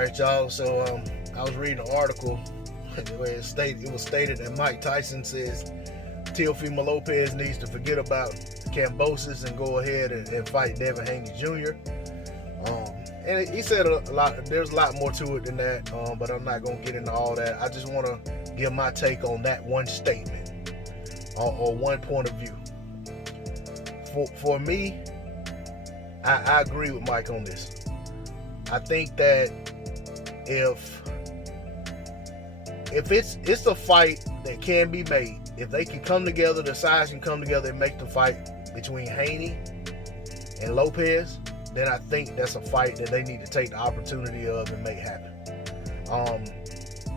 right, y'all. So I was reading an article where it was stated that Mike Tyson says Teofimo Lopez needs to forget about Kambosos and go ahead and fight Devin Haney Jr. And he said a lot. There's a lot more to it than that, but I'm not gonna get into all that. I just want to give my take on that one statement or one point of view. For me, I agree with Mike on this. I think that if it's a fight that can be made, if they can come together, the sides can come together and make the fight between Haney and Lopez, then I think that's a fight that they need to take the opportunity of and make happen.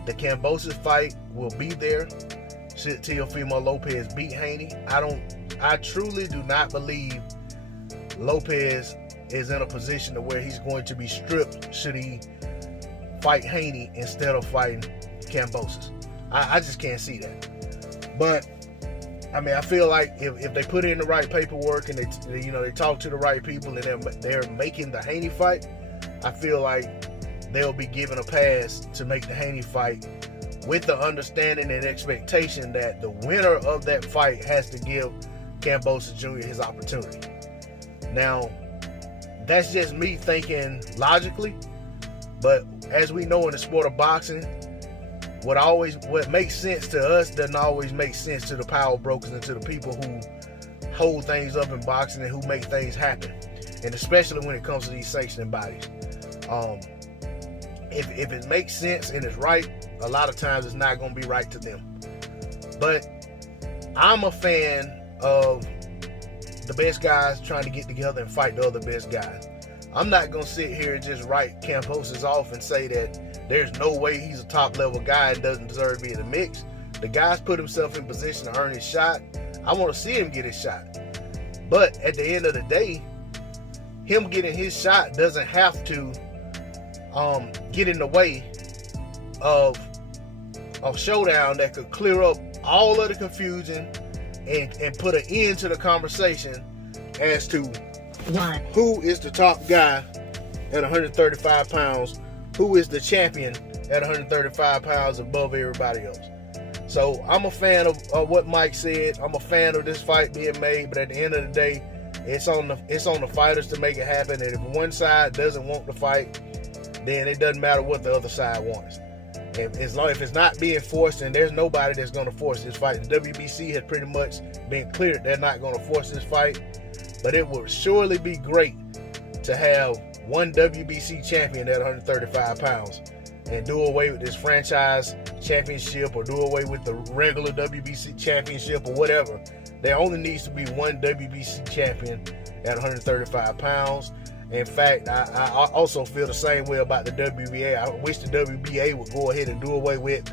The Kambosos fight will be there should Teofimo Lopez beat Haney. I truly do not believe Lopez is in a position to where he's going to be stripped should he fight Haney instead of fighting Kambosos. I just can't see that. But I mean, I feel like if they put in the right paperwork and they talk to the right people and they're making the Haney fight, I feel like they'll be given a pass to make the Haney fight with the understanding and expectation that the winner of that fight has to give Kambosos Jr. his opportunity. Now, that's just me thinking logically, but as we know in the sport of boxing, what makes sense to us doesn't always make sense to the power brokers and to the people who hold things up in boxing and who make things happen, and especially when it comes to these sanctioning bodies. If it makes sense and it's right, a lot of times it's not going to be right to them. But I'm a fan of the best guys trying to get together and fight the other best guys. I'm not going to sit here and just write Kambosos off and say that there's no way he's a top level guy and doesn't deserve to be in the mix. The guy's put himself in position to earn his shot. I want to see him get his shot. But at the end of the day, him getting his shot doesn't have to get in the way of a showdown that could clear up all of the confusion and put an end to the conversation as to who is the top guy at 135 pounds, who is the champion at 135 pounds above everybody else. So I'm a fan of what Mike said. I'm a fan of this fight being made, but at the end of the day, it's on the fighters to make it happen. And if one side doesn't want the fight, then it doesn't matter what the other side wants. And if it's not being forced, and there's nobody that's going to force this fight. The WBC has pretty much been clear they're not going to force this fight. But it would surely be great to have one WBC champion at 135 pounds and do away with this franchise championship or do away with the regular WBC championship or whatever. There only needs to be one WBC champion at 135 pounds. In fact, I also feel the same way about the WBA. I wish the WBA would go ahead and do away with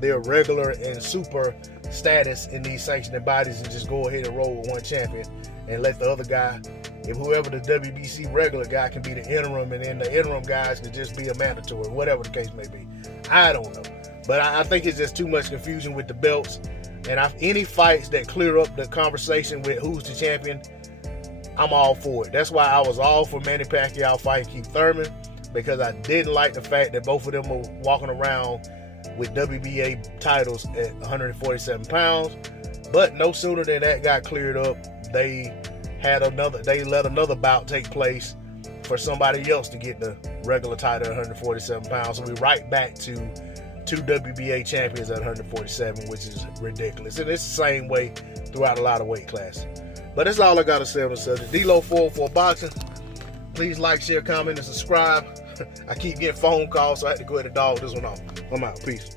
their regular and super status in these sanctioning bodies and just go ahead and roll with one champion and let the other guy, if whoever the WBC regular guy can be the interim, and then the interim guys can just be a mandatory, whatever the case may be. I don't know. But I think it's just too much confusion with the belts. And any fights that clear up the conversation with who's the champion, I'm all for it. That's why I was all for Manny Pacquiao fighting Keith Thurman, because I didn't like the fact that both of them were walking around with WBA titles at 147 pounds. But no sooner than that got cleared up, they let another bout take place for somebody else to get the regular title at 147 pounds. So we're right back to two WBA champions at 147, which is ridiculous. And it's the same way throughout a lot of weight classes. But that's all I got to say on the subject. D-Lo404 Boxing. Please like, share, comment, and subscribe. I keep getting phone calls, so I had to go ahead and dog this one off. I'm out. Peace.